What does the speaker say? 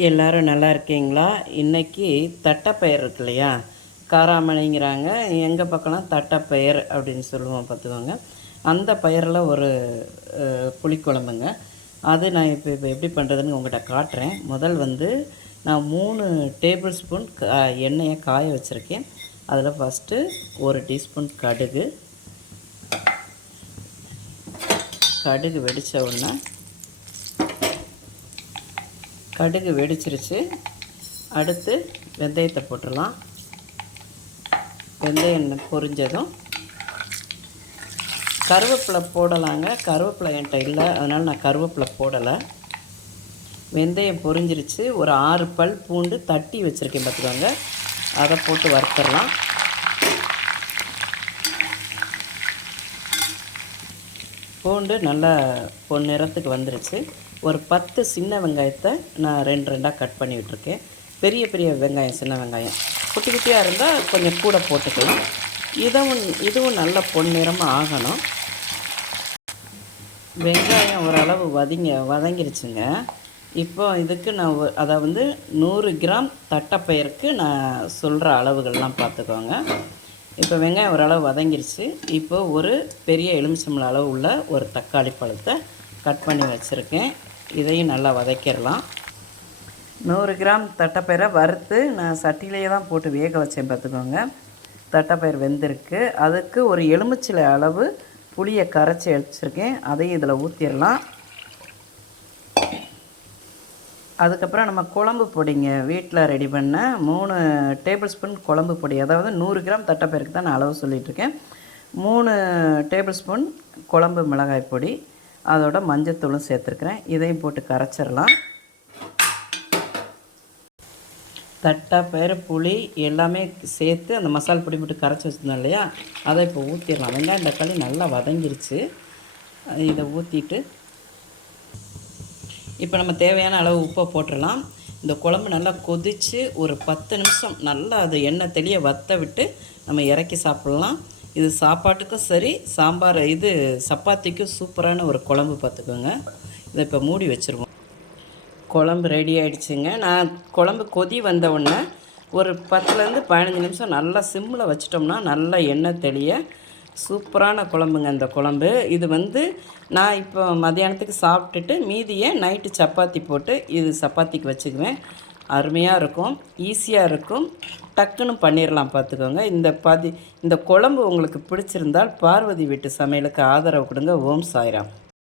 எல்லோரும் நல்லா இருக்கீங்களா? இன்றைக்கி தட்டைப்பயிர் இருக்கு இல்லையா, காராமணிங்கிறாங்க, எங்கள் பக்கம்லாம் தட்டைப்பயிர் அப்படின்னு சொல்லுவோம் பார்த்துக்கோங்க. அந்த பயிரில் ஒரு புளிக்குழம்புங்க. அது நான் இப்போ எப்படி பண்ணுறதுன்னு உங்கள்கிட்ட காட்டுறேன். முதல் நான் 3 டேபிள் ஸ்பூன் எண்ணெயை காய வச்சுருக்கேன். அதில் ஃபஸ்ட்டு 1 டீஸ்பூன் கடுகு வெடித்த உடனே கடுகு வெடிச்சிருச்சு. அடுத்து வெந்தயத்தை போட்டுடலாம். வெந்தயம் பொரிஞ்சதும் கருவேப்பிலை போடலாங்க. கருவேப்பிலை என்கிட்ட இல்லை, அதனால் நான் கருவேப்பிலை போடலை. வெந்தயம் பொரிஞ்சிருச்சு. ஒரு 6 பல் பூண்டு தட்டி வச்சுருக்கேன் பார்த்துக்கோங்க, அதை போட்டு வறுத்துடலாம். பூண்டு நல்லா பொன்னிறத்துக்கு வந்துருச்சு. ஒரு 10 சின்ன வெங்காயத்தை நான் 2 கட் பண்ணி விட்டுருக்கேன். பெரிய பெரிய வெங்காயம், சின்ன வெங்காயம். குட்டி குட்டியாக இருந்தால் கொஞ்சம் கூட போட்டுக்கலாம். இதுவும் நல்ல பொன்னிறமாக ஆகணும். வெங்காயம் ஓரளவு வதங்கிருச்சுங்க. இப்போ இதுக்கு நான் அதாவது 100 கிராம் தட்டைப்பயிருக்கு நான் சொல்கிற அளவுகள்லாம் பார்த்துக்கோங்க. இப்போ வெங்காயம் ஓரளவு வதங்கிருச்சு. இப்போ ஒரு பெரிய எலுமிச்சம்பழம் அளவு உள்ள ஒரு தக்காளி பழத்தை கட் பண்ணி வச்சுருக்கேன். இதையும் நல்லா வதக்கிடலாம். 100 கிராம் தட்டைப்பயிரை வறுத்து நான் சட்டியிலேயே தான் போட்டு வேக வச்சேன் பார்த்துக்கோங்க. தட்டைப்பயிர் வெந்திருக்கு. அதுக்கு ஒரு எலுமிச்சை அளவு புளியை கரைச்சி வச்சுருக்கேன். அதையும் இதில் ஊற்றிடலாம். அதுக்கப்புறம் நம்ம குழம்பு பொடிங்க, வீட்டில் ரெடி பண்ண 3 டேபிள் ஸ்பூன் குழம்பு பொடி. அதாவது 100 கிராம் தட்டைப்பயிருக்கு தான் நான் அளவு சொல்லிகிட்ருக்கேன். 3 டேபிள் ஸ்பூன் குழம்பு மிளகாய் பொடி, அதோட மஞ்சத்தூளும் சேர்த்துருக்குறேன். இதையும் போட்டு கரைச்சிடலாம். தட்டைப்பயிறு, புளி எல்லாமே சேர்த்து அந்த மசாலா பொடி போட்டு கரைச்சி வச்சுருந்தோம் இல்லையா, அதை இப்போ ஊற்றிடலாம். வெங்காயம் தக்காளி நல்லா வதங்கிருச்சு. இதை ஊற்றிட்டு இப்போ நம்ம தேவையான அளவு உப்பை போட்டுடலாம். இந்த குழம்பு நல்லா கொதித்து ஒரு 10 நிமிஷம் நல்லா அது எண்ணெய் தெளிய வற்ற விட்டு நம்ம இறக்கி சாப்பிட்லாம். இது சாப்பாட்டுக்கும் சரி, சாம்பார் சப்பாத்திக்கும் சூப்பரான ஒரு குழம்பு பார்த்துக்கோங்க. இதை இப்போ மூடி வச்சுருவோம். குழம்பு ரெடி ஆகிடுச்சுங்க. நான் குழம்பு கொதி வந்த உடனே ஒரு 10லேருந்து 15 நிமிஷம் நல்லா சிம்மில் வச்சிட்டோம்னா நல்லா எண்ணெய் தெளிய சூப்பரான குழம்புங்க இந்த குழம்பு. இது நான் இப்போ மதியானத்துக்கு சாப்பிட்டுட்டு மீதியை நைட்டு சப்பாத்தி போட்டு சப்பாத்திக்கு வச்சுக்குவேன். அருமையாக இருக்கும், ஈஸியாக இருக்கும், டக்குன்னு பண்ணிடலாம் பார்த்துக்கோங்க. இந்த குழம்பு உங்களுக்கு பிடிச்சிருந்தால் பார்வதி வீட்டு சமையலுக்கு ஆதரவு கொடுங்க. ஓம் சாய்ராம்.